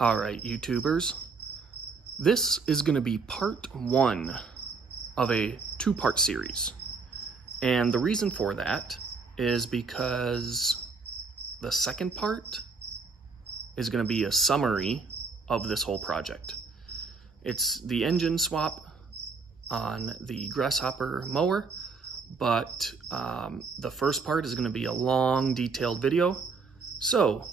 All right, YouTubers, this is going to be part one of a two-part series. And the reason for that is because the second part is going to be a summary of this whole project. It's the engine swap on the Grasshopper mower, but the first part is going to be a long, detailed video. So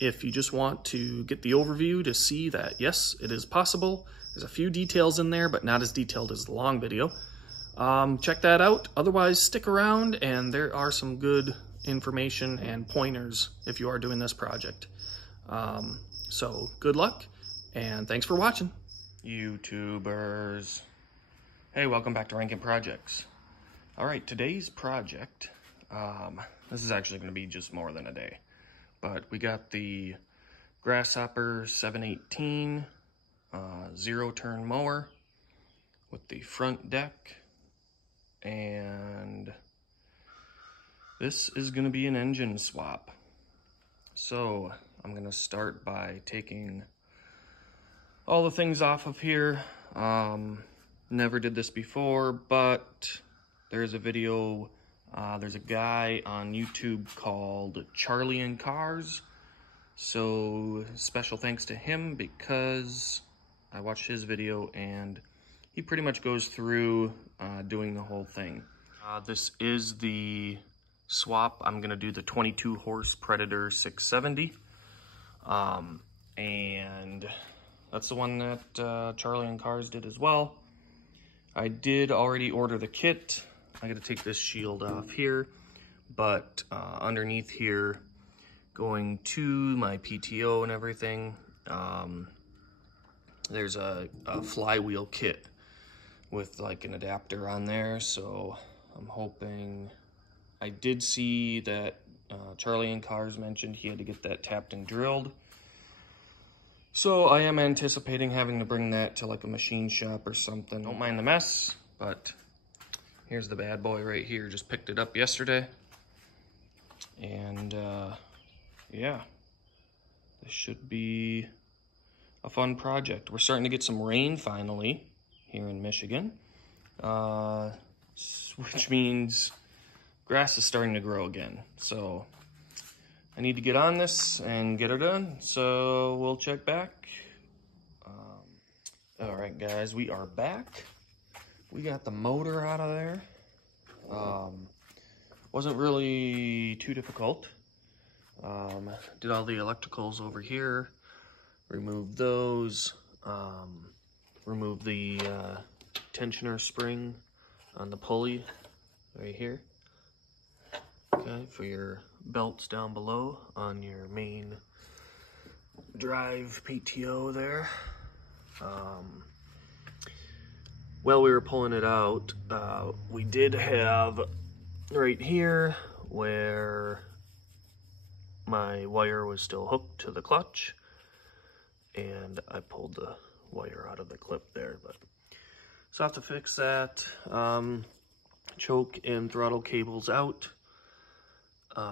if you just want to get the overview to see that, yes, it is possible. There's a few details in there, but not as detailed as the long video. Check that out. Otherwise, stick around, and there are some good information and pointers if you are doing this project. So good luck, and thanks for watching. YouTubers. Hey, welcome back to Rankin Projects. All right, today's project, this is actually going to be just more than a day. But we got the Grasshopper 718 zero-turn mower with the front deck, and this is going to be an engine swap. So I'm going to start by taking all the things off of here. Never did this before, but there's a video. There's a guy on YouTube called Charlie in Cars, so special thanks to him because I watched his video and he pretty much goes through doing the whole thing. This is the swap. I'm going to do the 22 horse Predator 670, and that's the one that Charlie in Cars did as well. I did already order the kit. I got to take this shield off here, but underneath here, going to my PTO and everything, there's a flywheel kit with like an adapter on there. So I'm hoping, I did see that Charlie in Cars mentioned he had to get that tapped and drilled. So I am anticipating having to bring that to like a machine shop or something. Don't mind the mess, but here's the bad boy right here. Just picked it up yesterday. And yeah, this should be a fun project. We're starting to get some rain finally here in Michigan, which means grass is starting to grow again. So I need to get on this and get her done. So we'll check back. All right, guys, we are back. We got the motor out of there. Wasn't really too difficult. Did all the electricals over here, removed those, removed the tensioner spring on the pulley right here. Okay, for your belts down below on your main drive PTO there. While we were pulling it out, we did have right here where my wire was still hooked to the clutch, and I pulled the wire out of the clip there, but so I have to fix that. Choke and throttle cables out.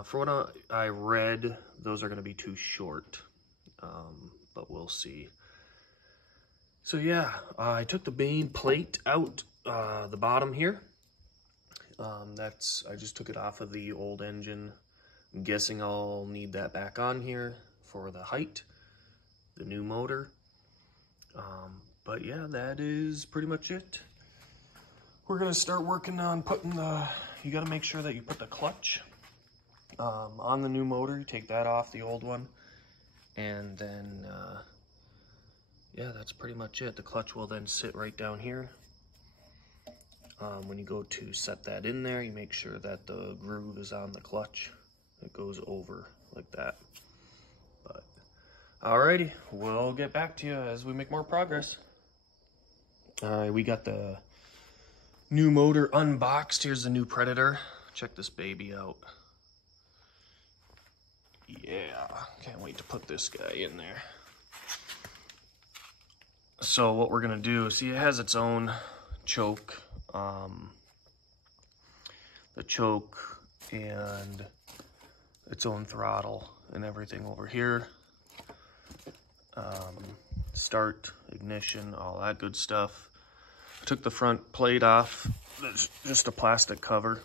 For what I read, those are going to be too short, but we'll see. So yeah, I took the main plate out the bottom here. I just took it off of the old engine. I'm guessing I'll need that back on here for the height, the new motor. But yeah, that is pretty much it. We're gonna start working on putting you gotta make sure that you put the clutch on the new motor. You take that off the old one, and then yeah, that's pretty much it. The clutch will then sit right down here. When you go to set that in there, you make sure that the groove is on the clutch. It goes over like that. But alrighty, we'll get back to you as we make more progress. Alright, we got the new motor unboxed. Here's the new Predator. Check this baby out. Yeah, can't wait to put this guy in there. So what we're gonna do, see, it has its own choke, the choke and its own throttle and everything over here. start, ignition, all that good stuff. I took the front plate off. There's just a plastic cover,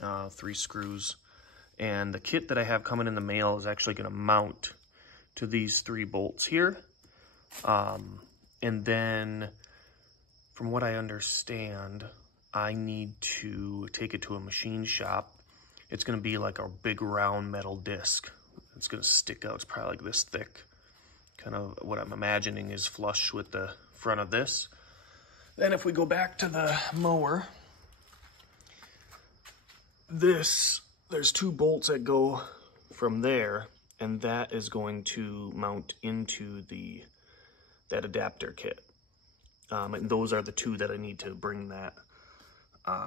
3 screws. And the kit that I have coming in the mail is actually going to mount to these 3 bolts here. And then, from what I understand, I need to take it to a machine shop. It's going to be like a big round metal disc. It's going to stick out. It's probably like this thick. Kind of what I'm imagining is flush with the front of this. Then if we go back to the mower, there's 2 bolts that go from there, and that is going to mount into that adapter kit. And those are the 2 that I need to bring that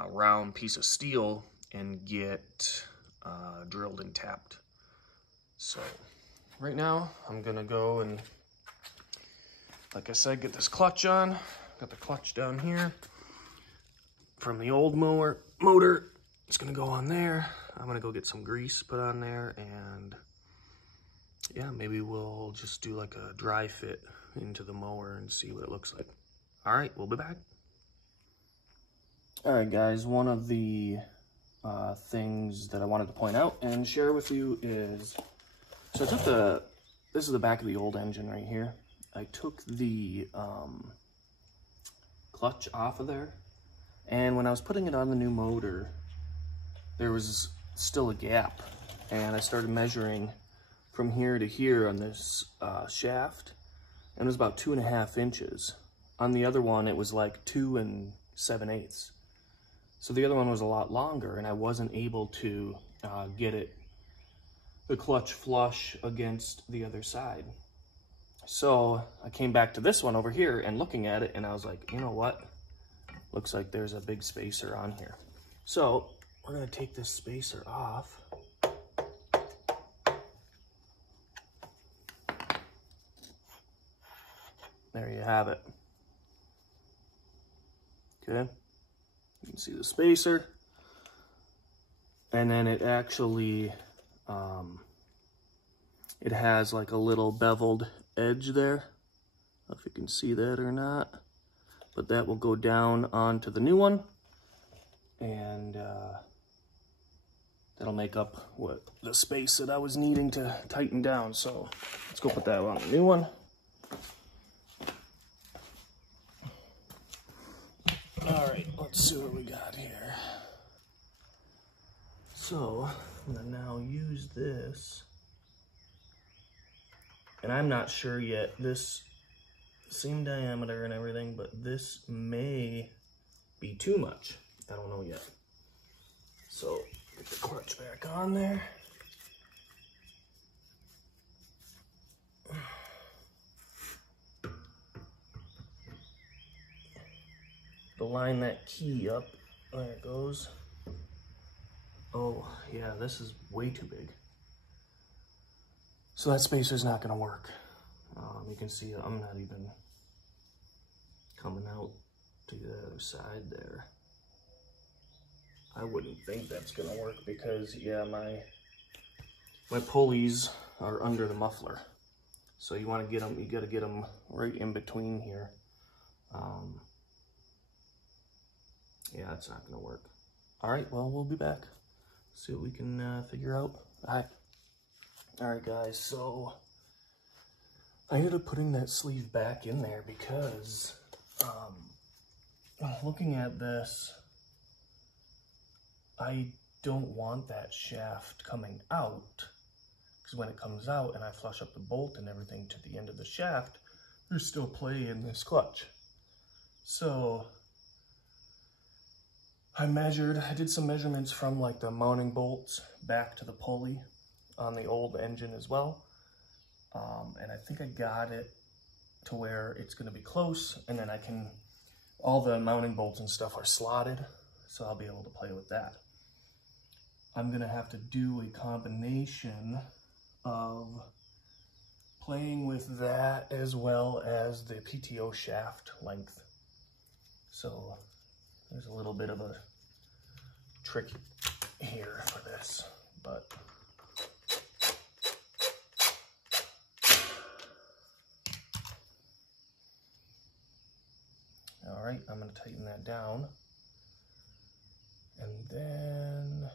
round piece of steel and get drilled and tapped. So right now I'm gonna go and, like I said, get this clutch on. Got the clutch down here from the old motor. It's gonna go on there. I'm gonna go get some grease put on there, and yeah, maybe we'll just do like a dry fit into the mower and see what it looks like. All right, we'll be back. All right, guys, one of the things that I wanted to point out and share with you is, so I took this is the back of the old engine right here. I took the clutch off of there, and when I was putting it on the new motor, there was still a gap, and I started measuring from here to here on this shaft, and it was about 2.5 inches. On the other one, it was like 2 7/8. So the other one was a lot longer, and I wasn't able to get the clutch flush against the other side. So I came back to this one over here and looking at it, and I was like, you know what? Looks like there's a big spacer on here. So we're gonna take this spacer off. There you have it. Okay, you can see the spacer, and then it actually, it has like a little beveled edge there. I don't know if you can see that or not, but that will go down onto the new one, and that'll make up what the space that I was needing to tighten down. So let's go put that on the new one. All right, let's see what we got here. So I'm gonna now use this, and I'm not sure yet, this same diameter and everything, but this may be too much. I don't know yet. So get the clutch back on there. To line that key up. There it goes. Oh yeah, this is way too big. So that spacer's not gonna work. You can see I'm not even coming out to the other side there. I wouldn't think that's gonna work because, yeah, my pulleys are under the muffler. So you wanna get them, you gotta get them right in between here. Yeah, that's not gonna work. All right, well, we'll be back. See what we can figure out. All right, guys, so I ended up putting that sleeve back in there because looking at this, I don't want that shaft coming out, because when it comes out and I flush up the bolt and everything to the end of the shaft, there's still play in this clutch. So I did some measurements from like the mounting bolts back to the pulley on the old engine as well. And I think I got it to where it's gonna be close, and then all the mounting bolts and stuff are slotted, so I'll be able to play with that. I'm gonna have to do a combination of playing with that as well as the PTO shaft length. So there's a little bit of a trick here for this, but right, I'm gonna tighten that down. And then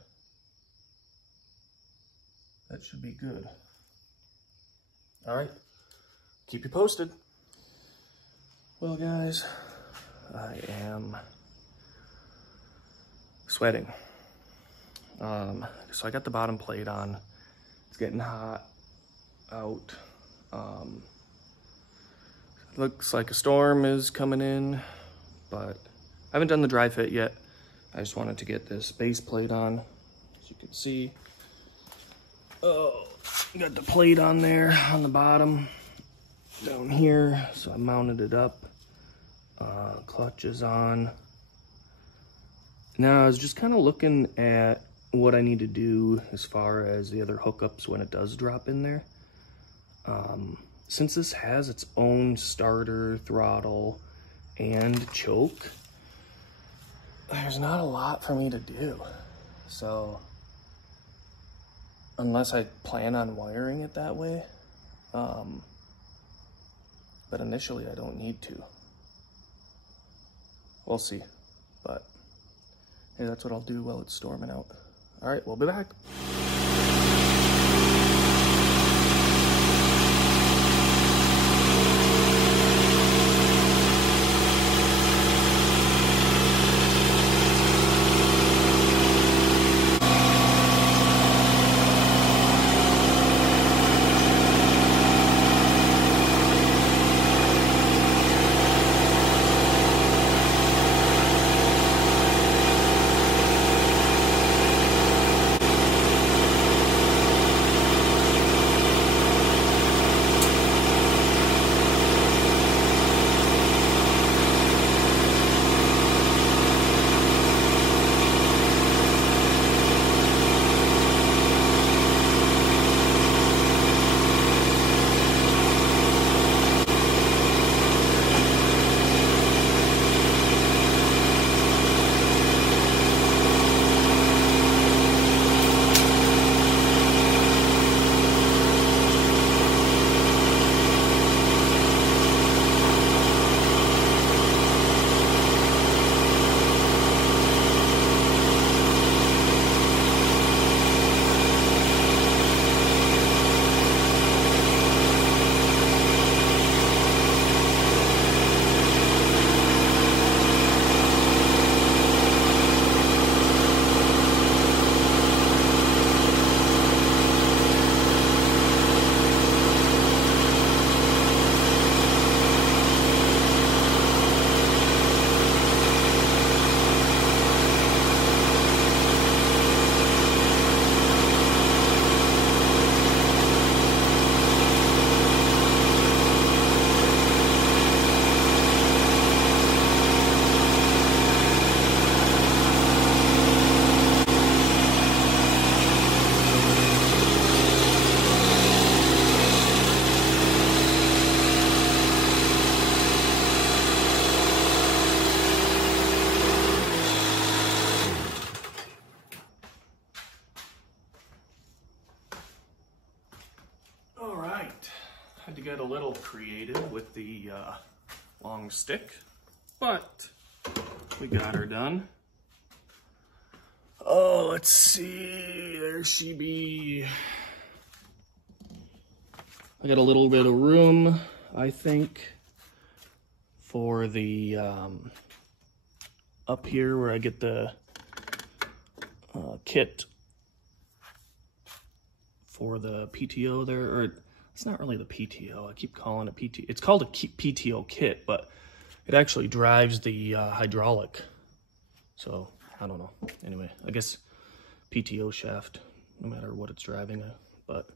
that should be good. All right, keep you posted. Well guys, I am sweating. So I got the bottom plate on. It's getting hot out. Looks like a storm is coming in, but I haven't done the dry fit yet. I just wanted to get this base plate on, as you can see. Oh, got the plate on there on the bottom down here, so I mounted it up. Clutch is on. Now I was just kind of looking at what I need to do as far as the other hookups when it does drop in there. Since this has its own starter, throttle, and choke, there's not a lot for me to do. So unless I plan on wiring it that way, but initially I don't need to. We'll see, but hey, that's what I'll do while it's storming out. All right, we'll be back. Had to get a little creative with the long stick, but we got her done. Oh, let's see, there she be. I got a little bit of room, I think, for the up here where I get the kit for the PTO there, or it's not really the PTO. I keep calling it PTO. It's called a PTO kit, but it actually drives the hydraulic. So, I don't know. Anyway, I guess PTO shaft, no matter what it's driving. But,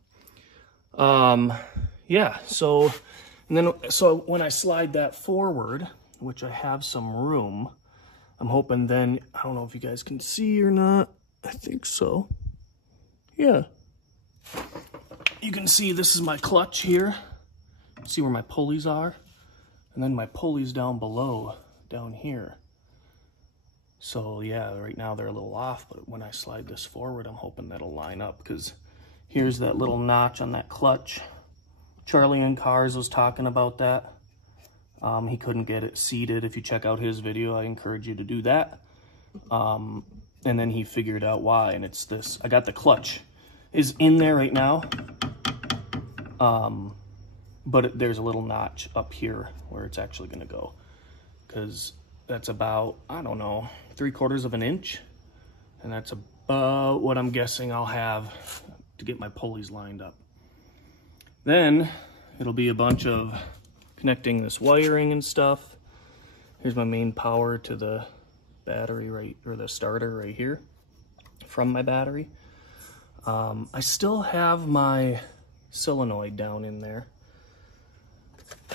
yeah. So, and then, so when I slide that forward, which I have some room, I'm hoping then, I don't know if you guys can see or not. I think so. Yeah. You can see this is my clutch here. See where my pulleys are? And then my pulleys down below, down here. So yeah, right now they're a little off, but when I slide this forward, I'm hoping that'll line up, because here's that little notch on that clutch. Charlie in Cars was talking about that. He couldn't get it seated. If you check out his video, I encourage you to do that. And then he figured out why, and it's this. I got the clutch is in there right now, but there's a little notch up here where it's actually going to go, because that's about, I don't know, 3/4 of an inch, and that's about what I'm guessing I'll have to get my pulleys lined up. Then it'll be a bunch of connecting this wiring and stuff. Here's my main power to the battery right, or the starter right here from my battery. I still have my solenoid down in there.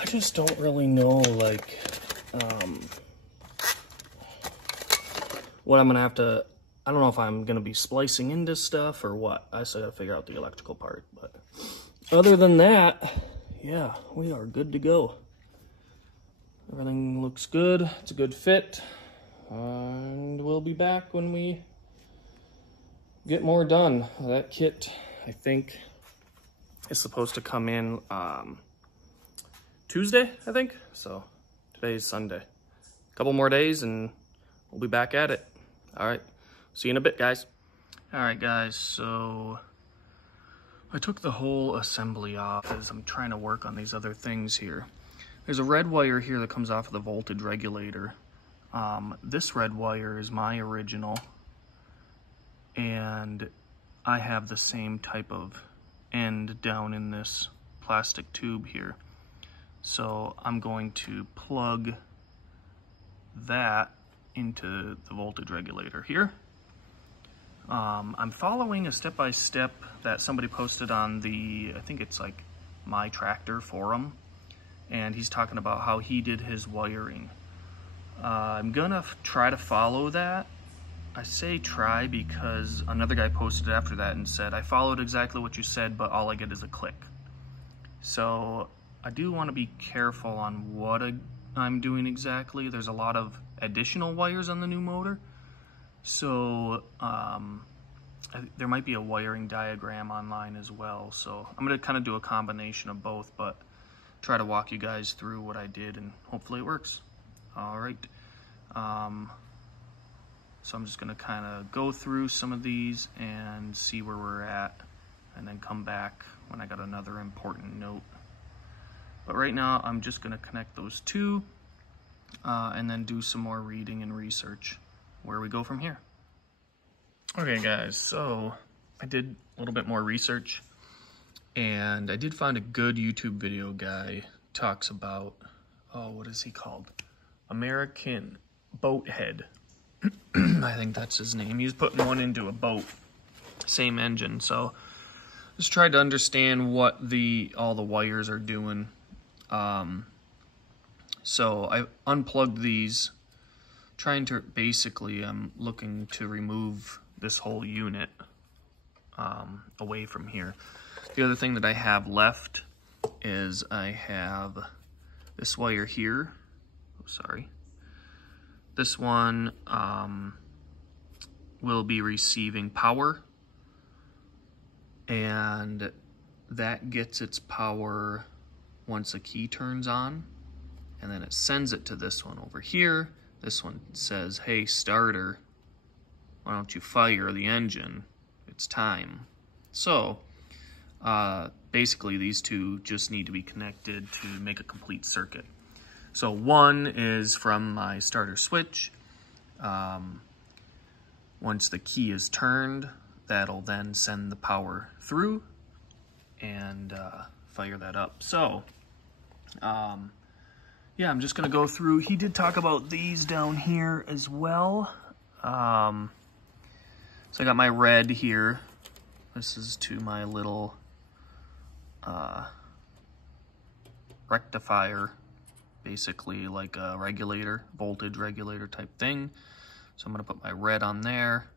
I just don't really know, like, what I'm gonna have to, I don't know if I'm gonna be splicing into stuff or what. I still gotta figure out the electrical part, but other than that, yeah, we are good to go. Everything looks good. It's a good fit. And we'll be back when we get more done. That kit, I think, is supposed to come in Tuesday, I think. So today's Sunday. A couple more days and we'll be back at it. All right. See you in a bit, guys. All right, guys. So I took the whole assembly off as I'm trying to work on these other things here. There's a red wire here that comes off of the voltage regulator. This red wire is my original, and I have the same type of end down in this plastic tube here. So I'm going to plug that into the voltage regulator here. I'm following a step-by-step that somebody posted on the, I think it's like My Tractor forum, and he's talking about how he did his wiring. I'm gonna try to follow that. I say try because another guy posted after that and said, I followed exactly what you said, but all I get is a click. So I do want to be careful on what I'm doing exactly. There's a lot of additional wires on the new motor. So there might be a wiring diagram online as well. So I'm going to kind of do a combination of both, but try to walk you guys through what I did, and hopefully it works. All right. So I'm just going to kind of go through some of these and see where we're at, and then come back when I got another important note. But right now I'm just going to connect those two and then do some more reading and research where we go from here. Okay guys, so I did a little bit more research, and I did find a good YouTube video guy talks about, oh, what is he called? American Boathead. I think that's his name. He's putting one into a boat, same engine. So just tried to understand what all the wires are doing. So I unplugged these, trying to basically, I'm looking to remove this whole unit away from here. The other thing that I have left is I have this wire here. Oh, sorry. This one will be receiving power, and that gets its power once a key turns on, and then it sends it to this one over here. This one says, hey starter, why don't you fire the engine? It's time. So basically these two just need to be connected to make a complete circuit. So one is from my starter switch. Once the key is turned, that'll then send the power through and fire that up. So yeah, I'm just gonna go through. He did talk about these down here as well. So I got my red here. This is to my little rectifier, basically like a regulator, voltage regulator type thing. So I'm gonna put my red on there.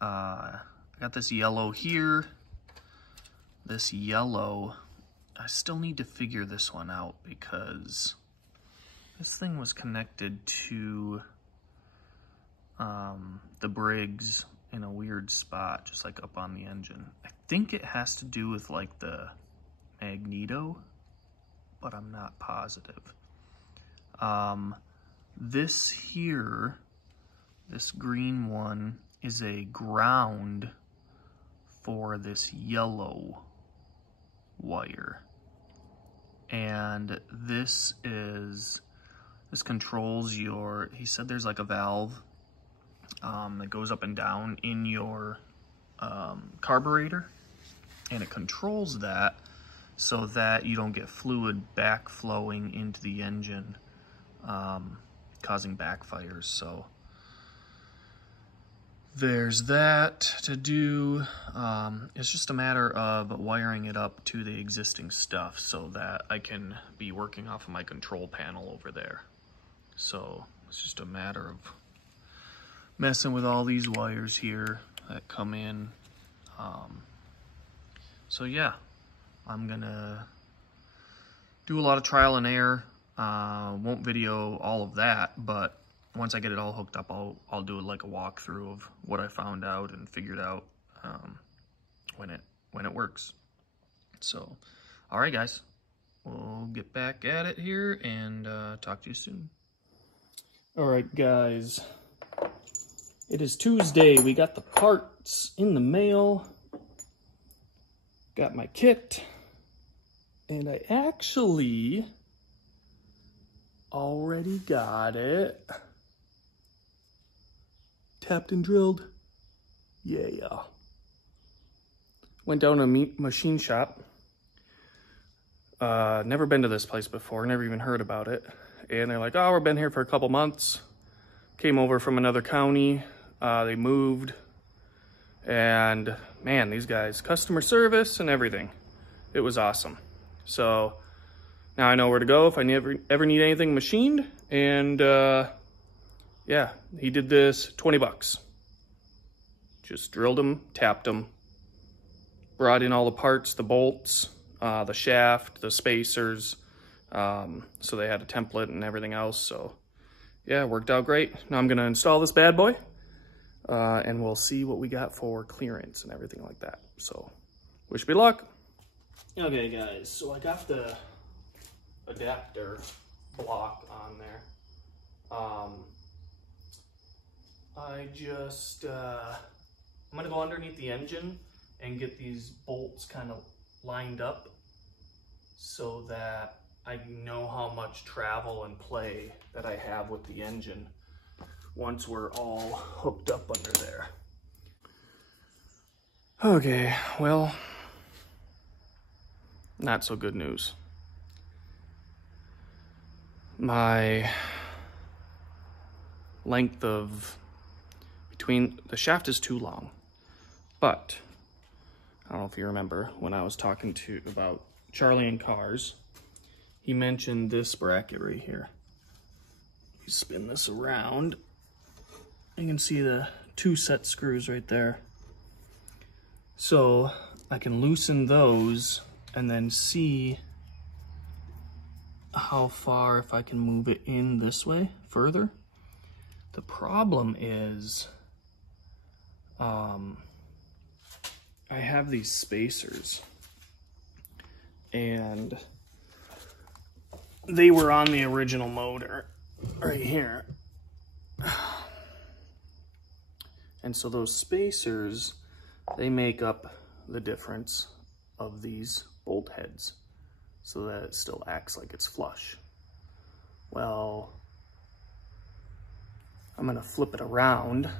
I got this yellow here. This yellow, I still need to figure this one out because this thing was connected to the Briggs in a weird spot, just like up on the engine. I think it has to do with like the magneto, but I'm not positive. This here, this green one, is a ground for this yellow wire. And this controls your, he said there's like a valve that goes up and down in your carburetor, and it controls that so that you don't get fluid backflowing into the engine, causing backfires. So there's that to do. It's just a matter of wiring it up to the existing stuff so that I can be working off of my control panel over there. So it's just a matter of messing with all these wires here that come in. So yeah, I'm gonna do a lot of trial and error. Won't video all of that, but once I get it all hooked up, I'll do like a walkthrough of what I found out and figured out when it works. So, all right, guys, we'll get back at it here and talk to you soon. All right, guys, it is Tuesday. We got the parts in the mail. Got my kit, and I actually already got it tapped and drilled. Yeah. Went down to a machine shop. Never been to this place before, never even heard about it. And they're like, oh, we've been here for a couple months. Came over from another county. They moved. And man, these guys, customer service and everything. It was awesome. So now I know where to go if I ever need anything machined. And yeah, he did this, 20 bucks. Just drilled them, tapped them, brought in all the parts, the bolts, the shaft, the spacers. So they had a template and everything else. So yeah, it worked out great. Now I'm gonna install this bad boy. And we'll see what we got for clearance and everything like that. So, wish me luck. Okay, guys, so I got the adapter block on there. I'm gonna go underneath the engine and get these bolts kind of lined up so that I know how much travel and play that I have with the engine once we're all hooked up under there. Okay, well, not so good news. My length of between the shaft is too long, but I don't know if you remember when I was talking about Charlie and cars, he mentioned this bracket right here. You spin this around. You can see the 2 set screws right there. So I can loosen those and then see how far, if I can move it in this way further. The problem is I have these spacers and they were on the original motor right here. And so those spacers, they make up the difference of these bolt heads so that it still acts like it's flush. Well, I'm gonna flip it around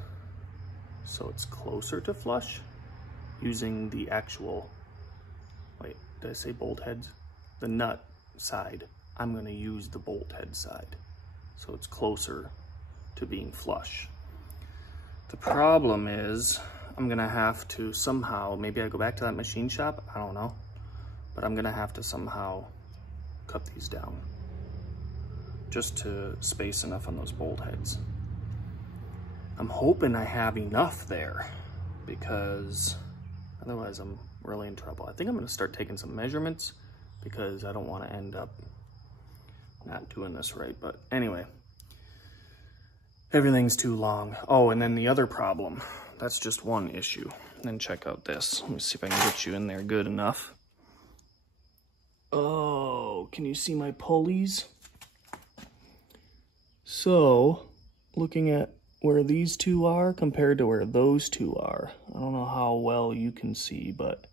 so it's closer to flush using the actual, wait, did I say bolt heads? The nut side. I'm gonna use the bolt head side so it's closer to being flush. The problem is I'm gonna have to somehow, maybe I go back to that machine shop, I don't know, but I'm gonna have to somehow cut these down just to space enough on those bolt heads. I'm hoping I have enough there because otherwise I'm really in trouble. I think I'm gonna start taking some measurements because I don't wanna end up not doing this right, but anyway. Everything's too long. Oh, and then the other problem, that's just one issue. And then check out this. Let me see if I can get you in there good enough. Oh, can you see my pulleys? So, looking at where these two are compared to where those two are, I don't know how well you can see, but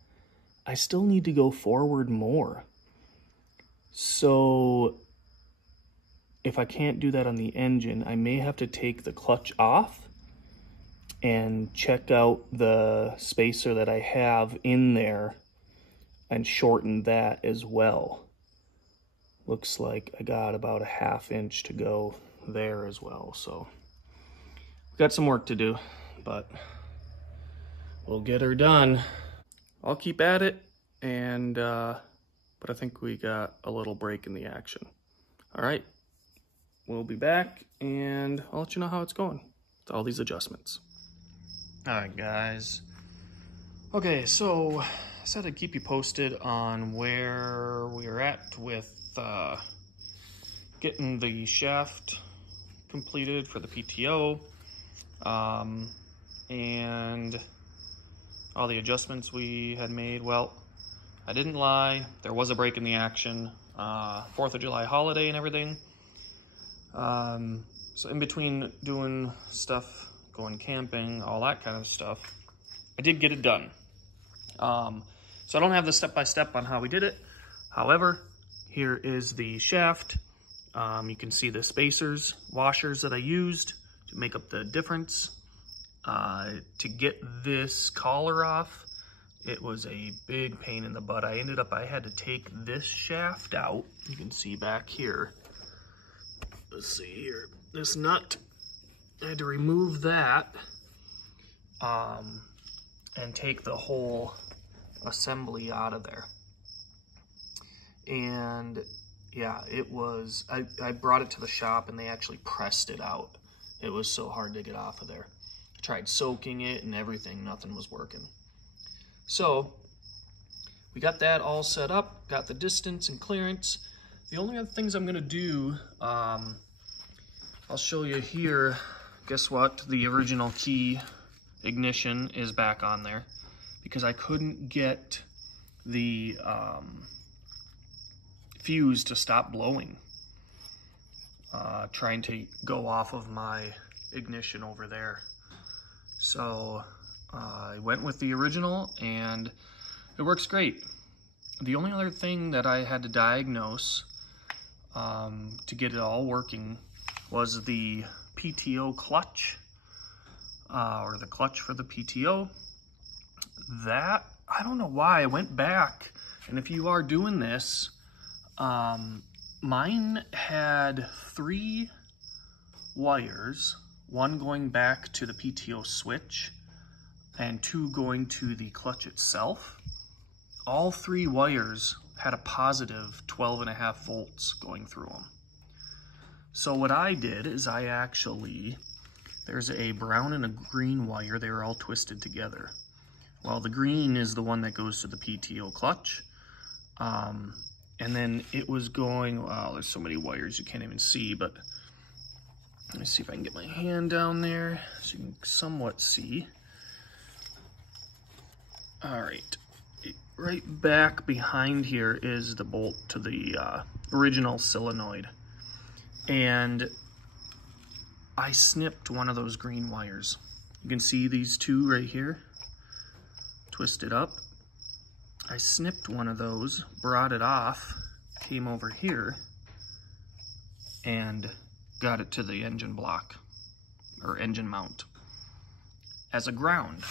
I still need to go forward more. So, if I can't do that on the engine, I may have to take the clutch off and check out the spacer that I have in there and shorten that as well. Looks like I got about a 1/2 inch to go there as well. So we've got some work to do, but we'll get her done. I'll keep at it, and but I think we got a little break in the action. All right, we'll be back and I'll let you know how it's going with all these adjustments. All right, guys. Okay, so I said I'd keep you posted on where we're at with getting the shaft completed for the PTO, and all the adjustments we had made. Well, I didn't lie, there was a break in the action, 4th of July holiday and everything. So in between doing stuff, going camping, all that kind of stuff, I did get it done. So I don't have the step-by-step on how we did it. However, here is the shaft. You can see the spacers, washers that I used to make up the difference. To get this collar off, it was a big pain in the butt. I had to take this shaft out. You can see back here. Let's see here, this nut. I had to remove that and take the whole assembly out of there. And yeah, it was, I brought it to the shop and they actually pressed it out. It was so hard to get off of there. I tried soaking it and everything, nothing was working. So we got that all set up, got the distance and clearance. The only other things I'm gonna do, I'll show you here. Guess what? The original key ignition is back on there because I couldn't get the fuse to stop blowing. Trying to go off of my ignition over there. So I went with the original and it works great. The only other thing that I had to diagnose to get it all working was the PTO clutch, or the clutch for the PTO. That, I don't know why, I went back, and if you are doing this, mine had 3 wires, 1 going back to the PTO switch, and 2 going to the clutch itself. All 3 wires had a positive 12.5 volts going through them. So what I did is I actually, there's a brown and a green wire, they were all twisted together. Well, the green is the one that goes to the PTO clutch. And then it was going, wow, there's so many wires you can't even see, but let me see if I can get my hand down there so you can somewhat see. All right, right back behind here is the bolt to the original solenoid. And I snipped one of those green wires. You can see these 2 right here, twisted up. I snipped one of those, brought it off, came over here, and got it to the engine block, or engine mount, as a ground.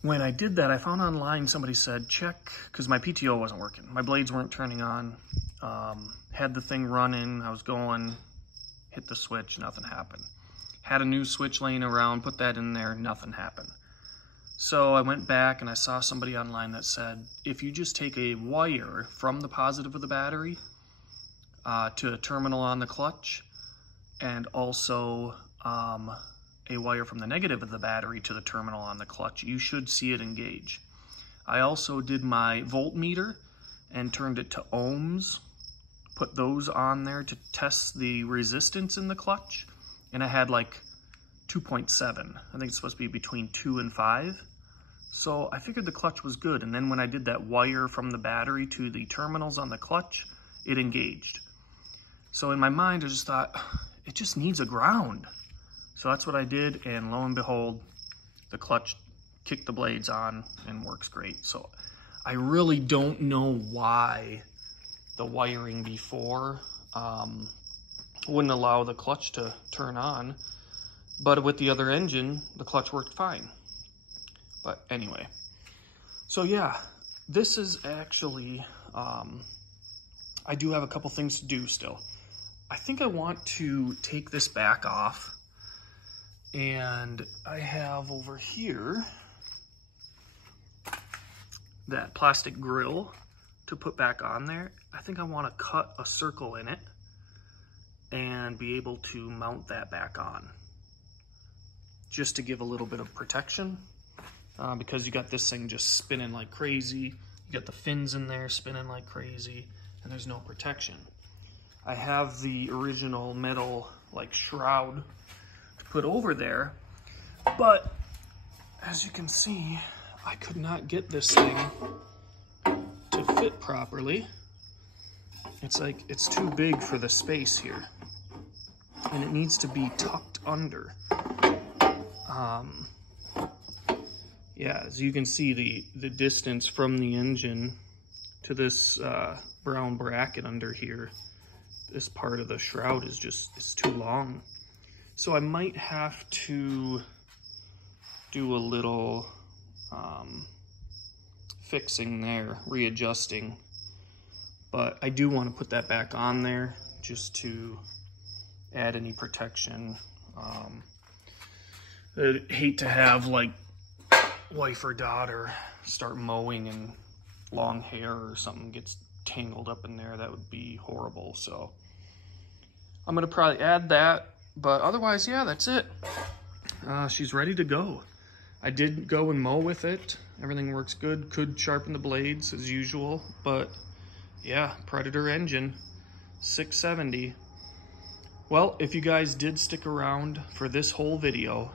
When I did that, I found online somebody said, check, because my PTO wasn't working. My blades weren't turning on. Had the thing running, I was going, hit the switch, nothing happened. Had a new switch laying around, put that in there, nothing happened. So I went back and I saw somebody online that said, if you just take a wire from the positive of the battery to a terminal on the clutch, and also a wire from the negative of the battery to the terminal on the clutch, you should see it engage. I also did my voltmeter and turned it to ohms, put those on there to test the resistance in the clutch, and I had like 2.7. I think it's supposed to be between 2 and 5. So I figured the clutch was good, and then when I did that wire from the battery to the terminals on the clutch, it engaged. So in my mind, I just thought, it just needs a ground. So that's what I did, and lo and behold, the clutch kicked the blades on and works great. So I really don't know why the wiring before wouldn't allow the clutch to turn on, but with the other engine, the clutch worked fine. But anyway, so yeah, this is actually, I do have a couple things to do still. I think I want to take this back off, and I have over here that plastic grill to put back on there. I think I want to cut a circle in it and be able to mount that back on, just to give a little bit of protection, because you got this thing just spinning like crazy. You got the fins in there spinning like crazy, and there's no protection. I have the original metal like shroud to put over there, but as you can see, I could not get this thing to fit properly. It's like, it's too big for the space here, and it needs to be tucked under. Yeah, as you can see, the distance from the engine to this brown bracket under here, this part of the shroud is just, it's too long. So I might have to do a little fixing there, readjusting. But I do want to put that back on there just to add any protection. I'd hate to have like wife or daughter start mowing and long hair or something gets tangled up in there. That would be horrible. So I'm gonna probably add that, but otherwise, yeah, that's it. She's ready to go. I did go and mow with it. Everything works good. Could sharpen the blades as usual, but yeah, Predator engine, 670. Well, if you guys did stick around for this whole video,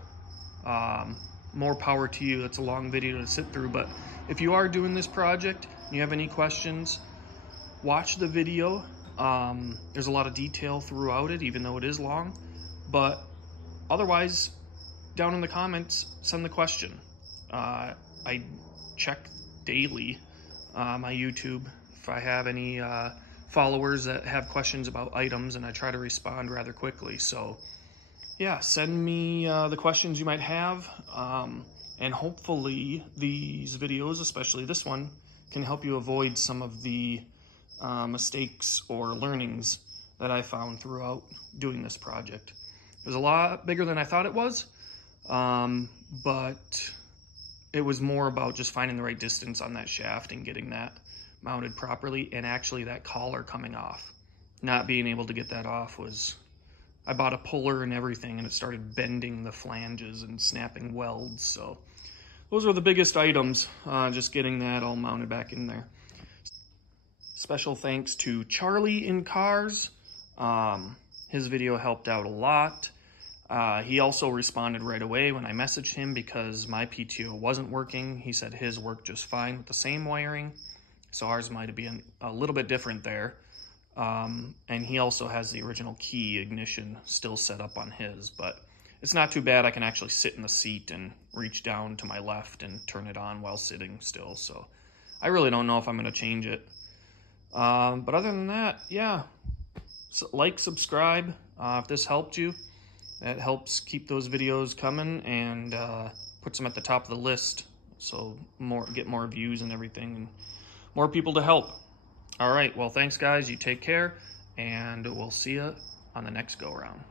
more power to you. It's a long video to sit through, but if you are doing this project and you have any questions, watch the video. There's a lot of detail throughout it, even though it is long, but otherwise, down in the comments, send the question. I check daily my YouTube if I have any followers that have questions about items, and I try to respond rather quickly. So yeah, send me the questions you might have, and hopefully these videos, especially this one, can help you avoid some of the mistakes or learnings that I found throughout doing this project. It was a lot bigger than I thought it was, but it was more about just finding the right distance on that shaft and getting that mounted properly, and actually that collar coming off. Not being able to get that off was, I bought a puller and everything, and it started bending the flanges and snapping welds. So those were the biggest items, just getting that all mounted back in there. Special thanks to Charlie in Cars. His video helped out a lot. He also responded right away when I messaged him because my PTO wasn't working. He said his worked just fine with the same wiring, so ours might be a little bit different there. And he also has the original key ignition still set up on his, but it's not too bad. I can actually sit in the seat and reach down to my left and turn it on while sitting still. So I really don't know if I'm going to change it. But other than that, yeah, so like, subscribe if this helped you. That helps keep those videos coming and puts them at the top of the list, so get more views and everything, and more people to help. All right, well, thanks guys, you take care, and we'll see you on the next go around.